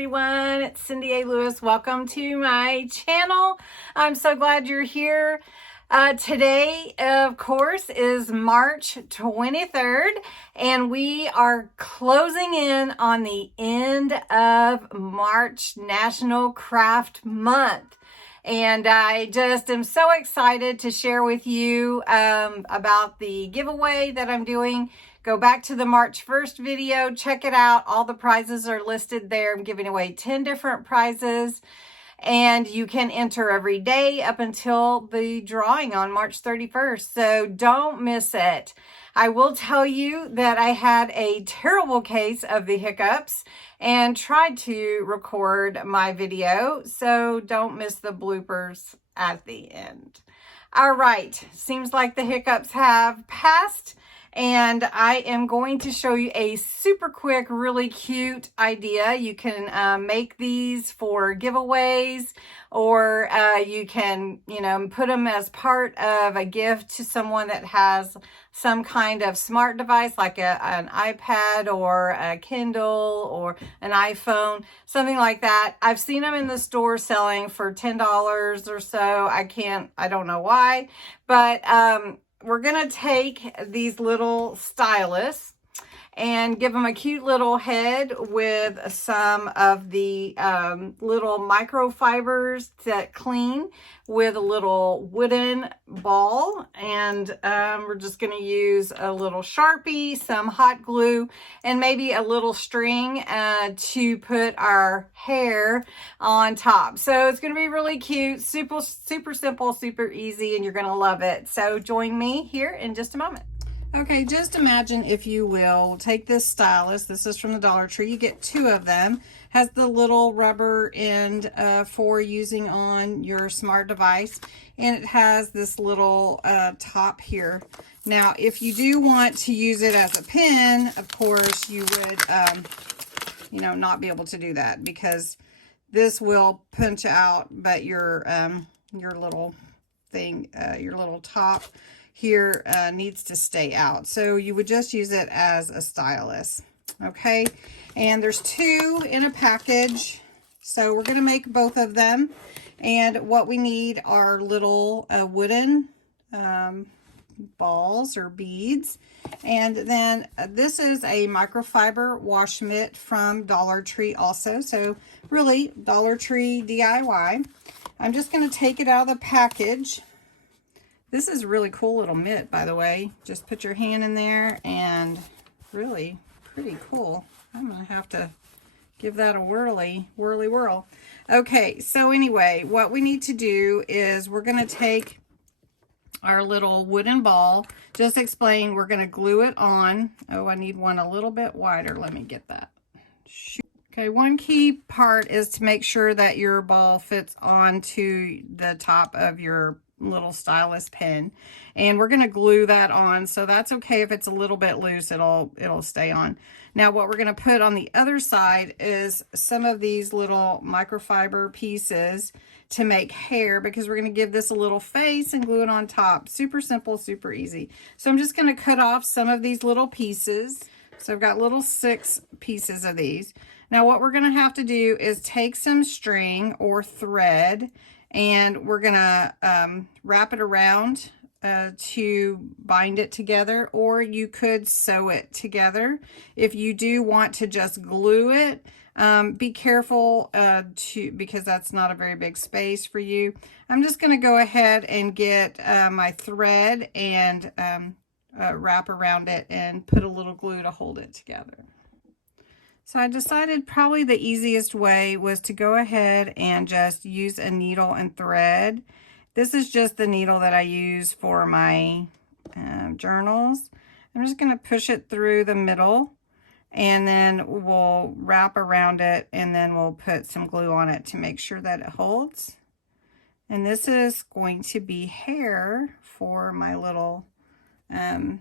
everyone, it's Cindy A. Lewis. Welcome to my channel. I'm so glad you're here. Today, of course, is March 23rd, and we are closing in on the end of March National Craft Month. And I just am so excited to share with you about the giveaway that I'm doing. Go back to the March 1st video, check it out. All the prizes are listed there. I'm giving away 10 different prizes, and you can enter every day up until the drawing on March 31st. So don't miss it. I will tell you that I had a terrible case of the hiccups and tried to record my video, so don't miss the bloopers at the end. All right, seems like the hiccups have passed, and I am going to show you a super quick, really cute idea. You can make these for giveaways, or you can, put them as part of a gift to someone that has some kind of smart device, like an iPad or a Kindle or an iPhone, something like that. I've seen them in the store selling for $10 or so. I don't know why, but we're going to take these little stylus and give them a cute little head with some of the little microfibers that clean with a little wooden ball. And we're just going to use a little Sharpie, some hot glue, and maybe a little string to put our hair on top. So it's going to be really cute, super simple, super easy, and you're going to love it. So join me here in just a moment. Okay, just imagine, if you will, take this stylus. This is from the Dollar Tree. You get 2 of them. Has the little rubber end for using on your smart device. And it has this little top here. Now, if you do want to use it as a pen, of course, you would, not be able to do that, because this will punch out, but your little thing, your little top here needs to stay out. So you would just use it as a stylus. Okay, and there's 2 in a package, so we're going to make both of them. And what we need are little wooden balls or beads. And then this is a microfiber wash mitt from Dollar Tree also, so really Dollar Tree DIY. I'm just going to take it out of the package. This is a really cool little mitt, by the way. Just put your hand in there, and really pretty cool. I'm going to have to give that a whirly whirl. Okay, so anyway, what we need to do is we're going to take our little wooden ball. Just explain, we're going to glue it on. Oh, I need one a little bit wider. Let me get that. Okay, one key part is to make sure that your ball fits onto the top of your little stylus pen, and we're going to glue that on. So that's okay if it's a little bit loose, it'll stay on. Now what we're going to put on the other side is some of these little microfiber pieces to make hair, because we're going to give this a little face and glue it on top. Super simple, super easy. So I'm just going to cut off some of these little pieces. So I've got little 6 pieces of these. Now what we're going to have to do is take some string or thread, and we're going to wrap it around to bind it together, or you could sew it together. If you do want to just glue it, be careful because that's not a very big space for you. I'm just going to go ahead and get my thread and wrap around it and put a little glue to hold it together. So I decided probably the easiest way was to go ahead and just use a needle and thread. This is just the needle that I use for my journals. I'm just going to push it through the middle, and then we'll wrap around it, and then we'll put some glue on it to make sure that it holds. And this is going to be hair for my little, pen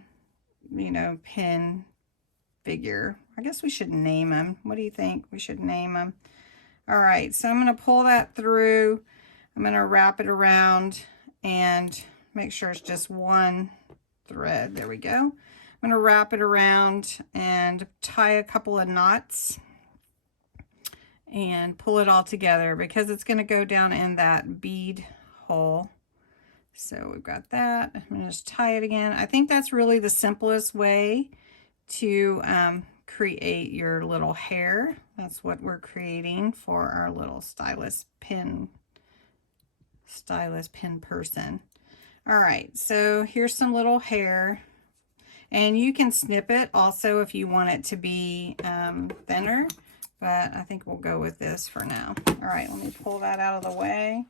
figure. I guess we should name them. What do you think? We should name them. All right, so I'm going to pull that through. I'm going to wrap it around and make sure it's just one thread. There we go. I'm going to wrap it around and tie a couple of knots. and pull it all together because it's going to go down in that bead hole. So we've got that. I'm going to just tie it again. I think that's really the simplest way to create your little hair. That's what we're creating for our little stylus pin person. All right, so here's some little hair, and you can snip it also if you want it to be thinner, but I think we'll go with this for now. All right, let me pull that out of the way.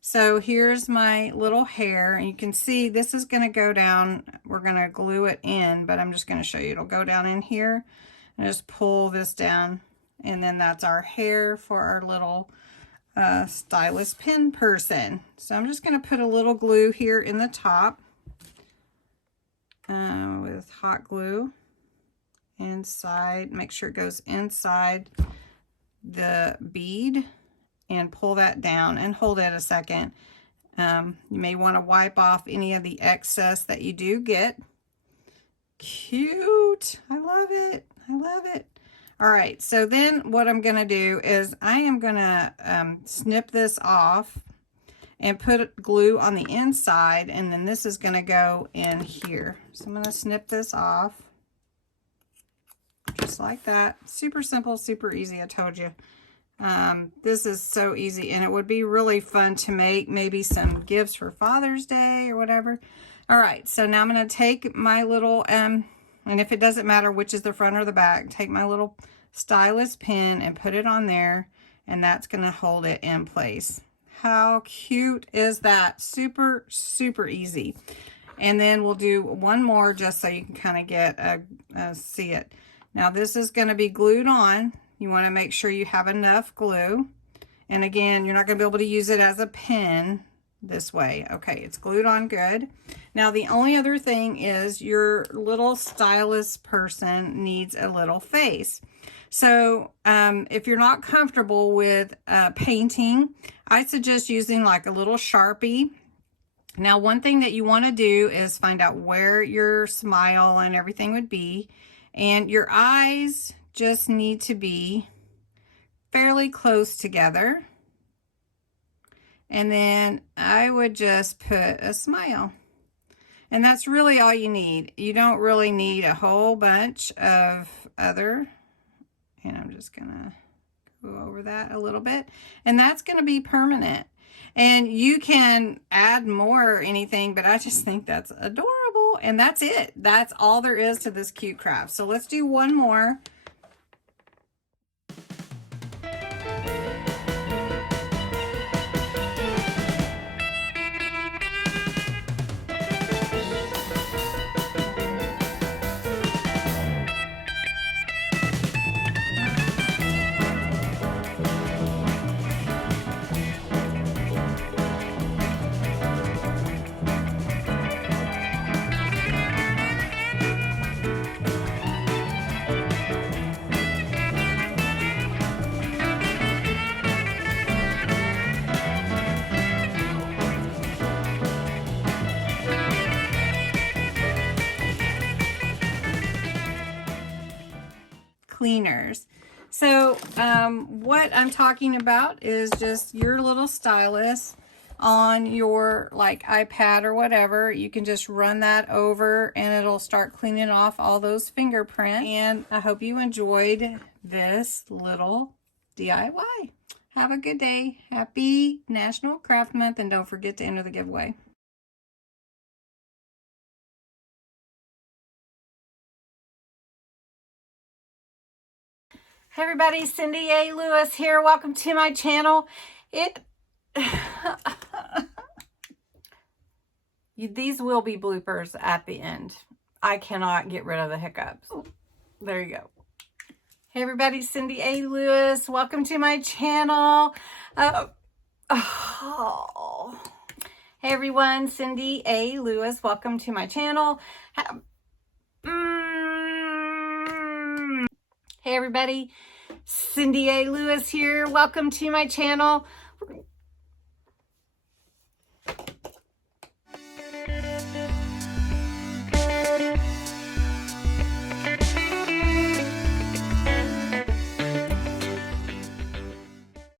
So here's my little hair, and you can see this is going to go down. We're going to glue it in, but I'm just going to show you. It'll go down in here, and just pull this down, and then that's our hair for our little stylus pin person. So I'm just going to put a little glue here in the top with hot glue inside. Make sure it goes inside the bead and pull that down and hold it a second. You may want to wipe off any of the excess that you do get. Cute. I love it. I love it. All right, so then what I'm going to do is I am going to snip this off and put glue on the inside, and then this is going to go in here. So I'm going to snip this off just like that. Super simple, super easy, I told you. This is so easy, and it would be really fun to make maybe some gifts for Father's Day or whatever. All right, so now I'm going to take my little, and if it doesn't matter which is the front or the back, take my little stylus pin and put it on there, and that's going to hold it in place. How cute is that? Super, super easy. And then we'll do one more just so you can kind of get see it. Now this is going to be glued on. You want to make sure you have enough glue. And again, you're not going to be able to use it as a pin this way. Okay, it's glued on good. Now the only other thing is your little stylus person needs a little face. So if you're not comfortable with painting, I suggest using like a little Sharpie. Now one thing that you want to do is find out where your smile and everything would be, and your eyes just need to be fairly close together. And then I would just put a smile. And that's really all you need. You don't really need a whole bunch of other. And I'm just going to go over that a little bit. And that's going to be permanent. And you can add more or anything, but I just think that's adorable. And that's it. That's all there is to this cute craft. So let's do one more. Cleaners. So what I'm talking about is just your little stylus on your like iPad or whatever. You can just run that over and it'll start cleaning off all those fingerprints. And I hope you enjoyed this little DIY. Have a good day. Happy National Craft Month, and don't forget to enter the giveaway. Hey everybody, Cindy A. Lewis here. Welcome to my channel. These will be bloopers at the end. I cannot get rid of the hiccups. There you go. Hey everybody, Cindy A. Lewis. Welcome to my channel. Hey everyone, Cindy A. Lewis. Welcome to my channel. Hey everybody, Cindy A. Lewis here. Welcome to my channel.